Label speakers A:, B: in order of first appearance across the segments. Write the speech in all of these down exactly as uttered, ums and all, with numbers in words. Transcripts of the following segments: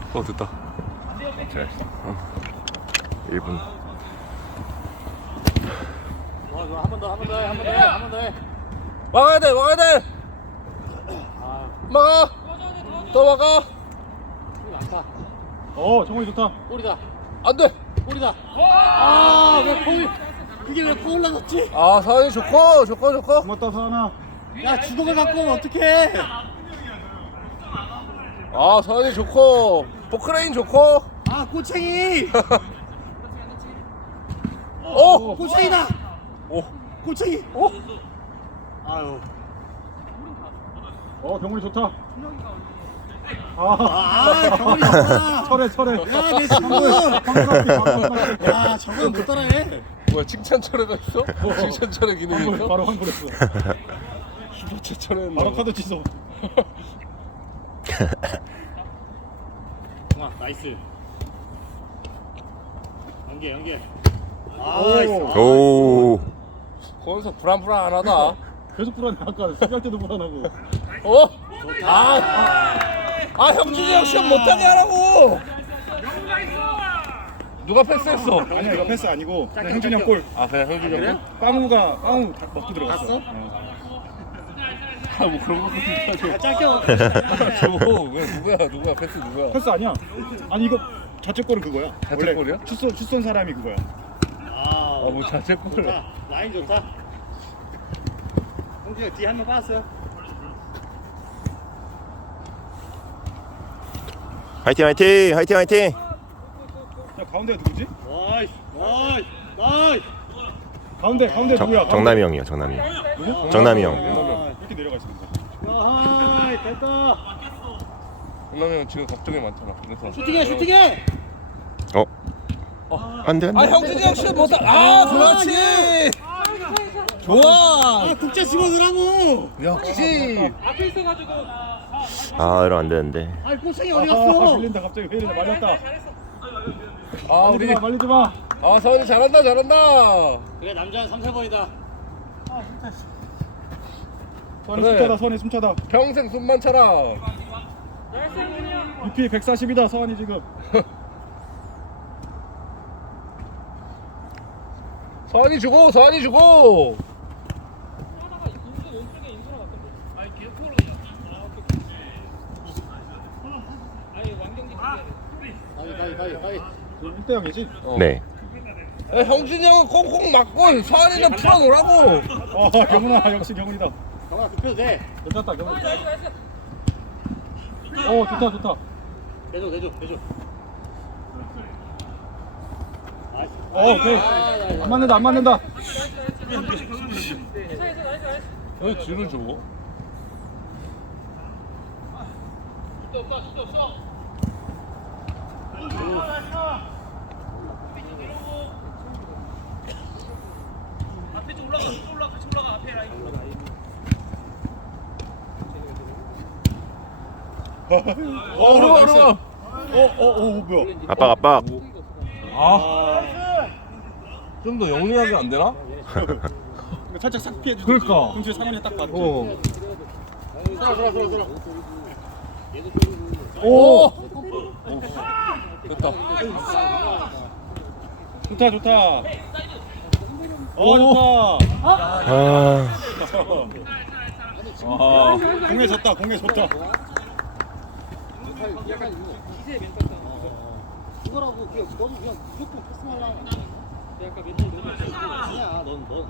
A: 어 됐다.
B: 잘했어.
A: 어. 일 분.
C: 좋아 좋아 한 번 더 한 번 더 해 한 번 더 해 한 번 더 해.
A: 막아야 돼 막아야 돼. 막아. 또 막아.
C: 골 많다.
B: 어, 정훈이 좋다.
C: 골이다.
A: 안 돼.
C: 골이다. 아왜 골? 그게 왜 골 올라갔지?
A: 아 서현이 좋고 좋고 좋고.
B: 고맙다, 서하나.
C: 야 주동을 갖고 오면 어떡해?
A: 아 서현이 좋고 포크레인 좋고.
C: 아 꼬챙이.
A: 오.
C: 꼬챙이다.
A: 오.
C: 꼬챙이.
A: 오.
C: 아유.
B: 어, 경훈이 좋다. 아,
C: 아 경훈이 좋다.
B: 철회, 철회.
C: 야내 친구. 야 저건 못 따라해.
A: 뭐야 칭찬 철회가 있어? 칭찬 철회 기능이
B: 환불,
A: 있어?
B: 바로 환불했어.
A: 칭찬 철회는
B: 바로 카드 취소.
C: 와 나이스. 연계 연계.
B: 오.
C: 아
A: 오. 거기서 불안불안하다.
B: 계속 불안해. 아까 수비할 때도 불안하고.
A: 어? 아, 아 형준이 형 시험 못하게 하라고. 누가 패스했어?
B: 아니야, 이거 패스 아니고 그냥 형준이 형 골.
A: 아 그냥 형준이
C: 그래?
A: 형?
B: 빵우가 빵우 다 먹고 들어갔어.
C: 갔어?
B: 어.
A: 아뭐 그런 거
C: 야 짧게.
A: 저거 왜 누구야 누구야 패스 누구야?
B: 패스 아니야. 아니 이거 자책골은 그거야.
A: 자책골이야?
B: 원래 슛 쏜, 슛쏜 사람이 그거야.
C: 아,
A: 아뭐 자책골.
C: 좋다. 라인 좋다. 홍준이 뒤에 한 명 빠졌어요.
D: 화이팅 화이팅 화이팅 화이팅.
B: 야, 가운데 누구지?
C: 나이스, 나이스, 나이스.
B: 가운데 가운데
D: 정,
B: 누구야?
D: 정남이 형이요 정남이 형.
B: 누구?
D: 정남이 형.
B: 이렇게 내려가 있습니다.
C: 나이스, 됐다.
A: 정남이 형 지금 걱정이 많잖아. 그래서.
C: 슈팅해, 슈팅해.
D: 어? 안돼 안돼.
A: 아 형준이 형 시험 못하. 아 그렇지. 좋아.
C: 아, 국제 집어넣으라고.
A: 역시.
D: 아 이러면 안 되는데.
C: 아, 꼬챙이 어디
B: 아,
C: 갔어?
B: 밀린다 갑자기 회의를 말렸다.
A: 아
B: 말리지
A: 우리.
B: 마, 말리지 마.
A: 아 서현이 잘한다 잘한다.
C: 그래, 남자는 삼, 사 번이다.
B: 선이
A: 그래.
B: 숨차다, 선이 숨차다.
A: 평생 숨만 차라.
B: 유피 백사십이다, 서한이 지금.
A: 서현이 주고 서현이 주고.
C: 가위, 가위, 가위, 가위.
B: 일 대 영이지?
A: 어.
D: 네.
A: 야, 형준이 형은 꽁꽁 막고 서현이는 풀어놓으라고.
B: 어, 경훈아, 역시 경훈이다.
C: 경아 굽혀도 돼.
B: 괜찮다, 경훈. 어, 좋다, 좋다.
C: 내줘, 내줘, 내줘. 나이스.
B: 어, 오케이. 안 맞는다, 안 맞는다.
A: 왜 뒤를 줘? 어, 올라가, 올라가.
B: 어, 어, 어, 뭐야?
D: 압박 압박.
A: 아, 좀 더 영리하게 안 되나?
B: 이거 살짝 싹 피해주지.
A: 그러니까.
B: 동시에 상현이 딱 봐도.
A: 어.
C: 들어, 들어, 들어, 들어.
A: 오. 됐다.
B: 좋다, 좋다. 어, 좋다.
D: 아
B: 아, 공에 졌다, 공에 졌다.
C: 그거라고 그냥 너무 그냥 무조건 패스만 하려. 약간 멘탈 너무 아니야, 넌 넌.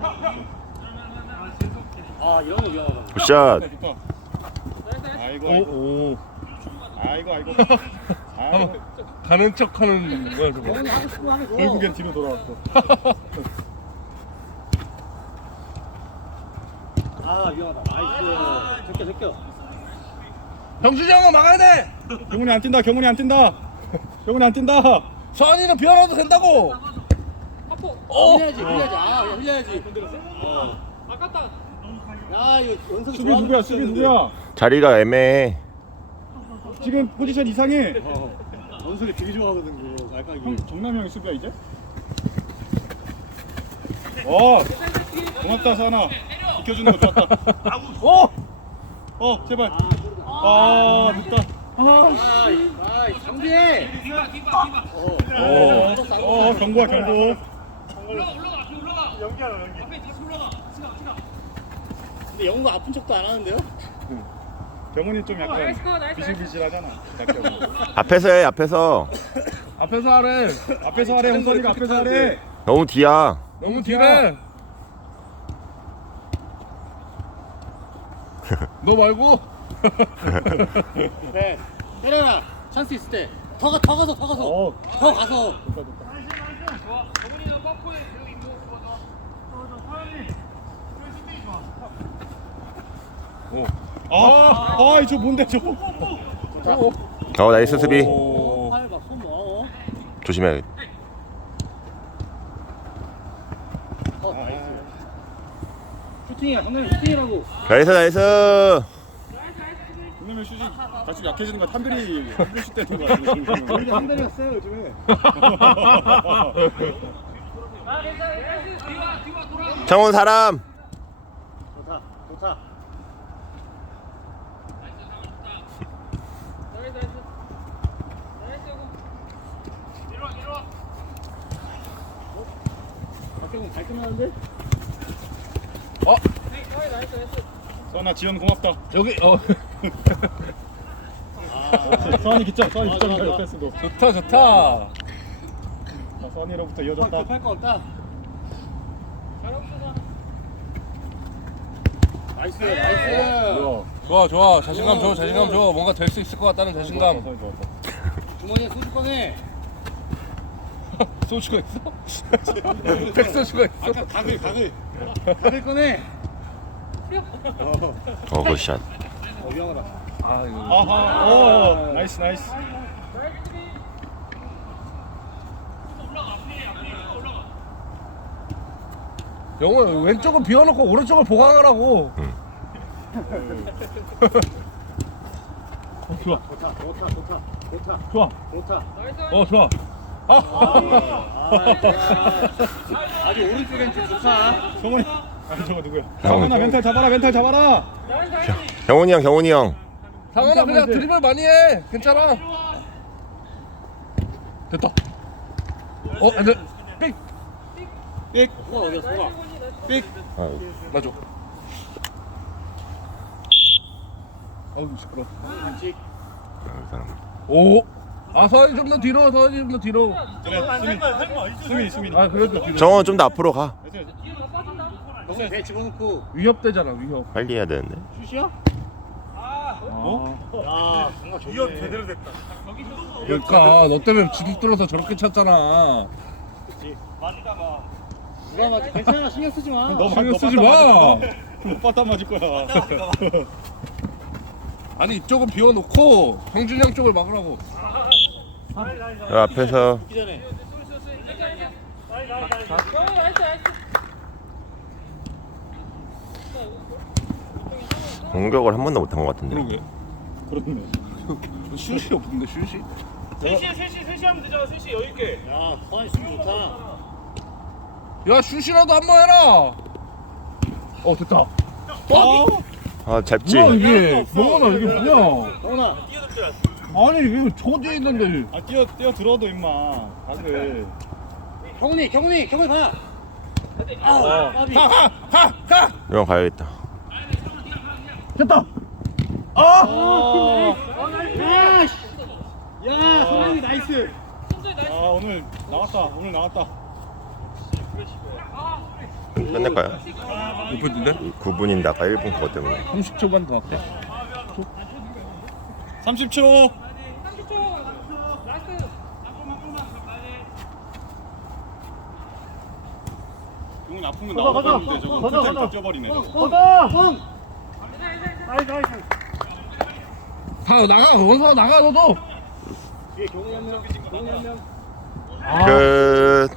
C: 아, 이런 거 위험하다.
D: 굿샷.
B: 좋다, 좋다. 아이고,
A: 오,
B: 아이고.
A: 오.
B: 아이고, 아이고. 아이고.
A: 가는 척하는 뭐야 저거?
C: 너는 하고 싶으면 하게 줘.
B: 결국엔 뒤로 돌아왔어.
C: 아, 위험하다. 나이스. 제껴, 제껴.
A: 형준이 형은 막아야 돼.
B: 경훈이 안 뛴다, 경훈이 안 뛴다. 경훈이 안 뛴다.
A: 서현이는 비워놔도 된다고. 어.
C: 흘려야지, 흘려야지. 아, 그냥 흘려야지. 어. 아깝다. 야, 이거 연석이
B: 수비 누구야, 수비 누구야?
D: 자리가 애매해.
B: 지금 포지션 이상해.
C: 어. 연석이 되게 좋아하거든, 그거. 말까기.
B: 형, 정남이 형이 수비야, 이제? 어, 고맙다, 사나. 지켜주는 거 좋았다.
A: 어.
B: 어, 제발. 아, 늦다.
C: 아이, 아이, 장비해.
B: 어, 어, 경고야, 경고.
C: 근데 영우가 아픈 척도 안 하는데요?
B: 경훈이 좀 약간 비실비실하잖아. 경훈.
D: 앞에서 해 앞에서.
A: 앞에서 하래.
B: 앞에서 하래, 홍선이가 앞에서 하래.
D: 너무 뒤야.
A: 너무 뒤래. 너 말고.
C: 네. 때려라. 찬스 있을 때. 더, 가, 더 가서, 더 가서.
B: 어.
C: 더 가서.
A: 오.
B: 아, 아, 저 뭔데 저거?
D: 어 나이스 수비.
A: 오.
C: 팔 막 손 넣어.
D: 조심해.
C: 어, 나이스. 슈팅이야, 형님 슈팅이라고.
D: 나이스 나이스.
B: 그러면 슛이 갈수록 약해지는 거야. 한별이 한별 슛 때는 거 같은데.
C: 우리가 한 달이가 세요, 요즘에.
D: 정훈 사람.
C: 좋다, 좋다. 박경훈 잘 끝나는데?
A: 어.
B: 서원아, 지원 고맙다.
A: 여기 어.
B: 서원이 기점, 서원이
C: 아,
B: 기점
C: 좋아, 좋아.
B: 옆에 쓰고.
A: 좋다 좋다.
B: 자, 서원이로부터 이어졌다.
C: 급할 거 없다. 나이스, 나이스.
B: 뭐야?
A: 좋아 좋아. 자신감 줘. 자신감 줘. 뭔가 될 수 있을 것 같다는 자신감.
B: 서원이 좋았다.
C: 주머니에 소주 꺼내.
A: 소주가 있어? 백소주가 있어?
C: 아까 각을, 각을. 각을 꺼내.
D: 어 굿샷.
C: 어, 위험하다.
A: 아 이거.
B: 아하, 오, 나이스, 나이스.
A: 영호 왼쪽은 비워놓고 오른쪽을 보강하라고.
B: 어, 좋아,
C: 좋다, 좋다, 좋다, 좋다,
B: 좋아.
C: 좋다.
A: 어 좋아.
C: 아, 아, 아주 오른쪽 왼쪽 좋다.
B: 정원이. 아니 저거 누구야? 정원아, 멘탈 잡아라, 멘탈 잡아라.
D: 경훈이 형 경훈이 형.
A: 상원아 그냥 드리블 많이 해. 괜찮아. 됐다. 어 근데 삑.
B: 삑.
C: 소가 어디야, 소가?
B: 삑.
A: 맞아. 어우 시끄러.
C: 반칙.
A: 오. 아 서현이 좀 더 뒤로. 서현이 좀 더 뒤로.
B: 그래, 수민. 수민, 수민.
A: 아 그래도 뒤로.
D: 정훈 좀 더 앞으로 가.
C: 너무 배 집어넣고.
A: 위협되잖아 위협.
D: 빨리 해야 되는데.
C: 슛이야?
B: 어?
C: 야, 뭔가 좋네. 제대로 됐다.
A: 그러니까 너 때문에 주눅 들어서 저렇게 찼잖아.
C: 누가 맞지? 괜찮아, 신경 쓰지 마.
B: 너
A: 신경
B: 너
A: 쓰지
B: 빠따
A: 마.
B: 맞을 거야. 너 빠따 맞을 거야.
A: 아니 이쪽은 비워놓고 형준이 형 쪽을 막으라고.
D: 저 앞에서.
C: 죽기 전에.
D: 공격을 한 번도 못한 것 같은데.
A: 그러게.
B: 그렇네.
A: 슛이 없는데 슛이?
E: 셋 시, 셋 시, 셋 시 하면 되잖아. 셋 시 여유 있게.
C: 야, 서한이 수비 좋다.
A: 야 슛이라도 한 번 해라. 어 됐다. 어?
D: 아 짧지.
A: 뭐야 이게? 영원아 이게 뭐야?
C: 성훈아,
E: 뛰어들 줄 알았어.
A: 아니 이거 저 뒤에 있는데.
B: 아, 뛰어 뛰어 들어도 임마. 각을.
C: 경훈이, 경훈이, 경훈이 봐. 아, 까비.
A: 가가 가 가.
D: 형 가야겠다.
A: 됐다.
C: 아, 야, 씨. 야, 성훈이 나이스.
B: 아, 오늘 나왔다. 오늘 나왔다.
D: 끝낼까요?
A: 몇 분인데?
D: 구 분인데 아까 일 분 그것 때문에.
A: 삼십 초만 더 할게.
B: 삼십 초. 용은 아프면 나오는데 저거 풀타임 다 뛰어버리네.
C: 가자, 형.
A: 다 나가 원서 나가 너도.
C: 뒤에 경훈이 한 명, 경훈이 한 명.
A: 아,
D: 끝.